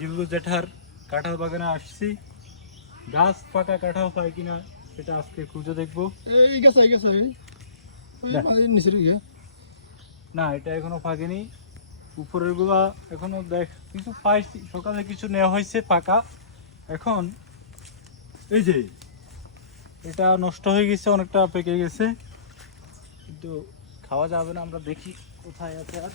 জিল্লু জেঠার কাঁঠাল বাগানে আসছি। গাছ পাকা কাঁঠাল পাই কিনা সেটা আজকে খুঁজে দেখব। এই গেছে এই গেছে। নিচের না এটা এখনও পাকেনি উপরেরগুলা এখনও দেখ কিছু পাইছি। সকালে কিছু নেওয়া হয়েছে পাকা। এখন এই যে এটা নষ্ট হয়ে গেছে অনেকটা পেকে গেছে। কিন্তু খাওয়া যাবে না আমরা দেখি কোথায় আছে আর।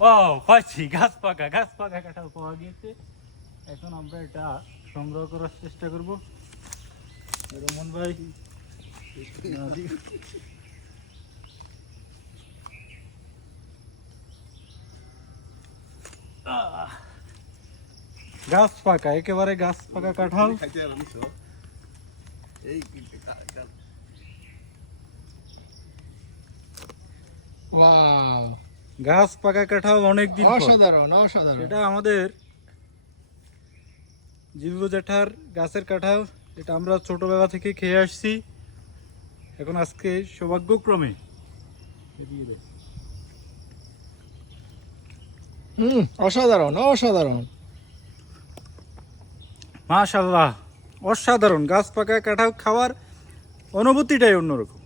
ও পাইছি গাছ পাকা গাছ পাকা কাঁঠাল পাওয়া গিয়েছে। এখন আমরা এটা সংগ্রহ করার চেষ্টা করব। রমন ভাই গাছ পাকা, একেবারে গাছ পাকা কাঁঠাল। ওয়াও গাছ পাকা কাঁঠাল অনেক দিন অসাধারণ অসাধারণ। এটা আমাদের জিল্লু জেঠার গাছের কাঁঠাল এটা আমরা ছোটবেলা থেকে খেয়ে আসছি। এখন আজকে সৌভাগ্যক্রমে হুম অসাধারণ অসাধারণ। মাশাল্লাহ অসাধারণ। গাছ পাকা কাঁঠাল খাওয়ার অনুভূতিটাই অন্যরকম।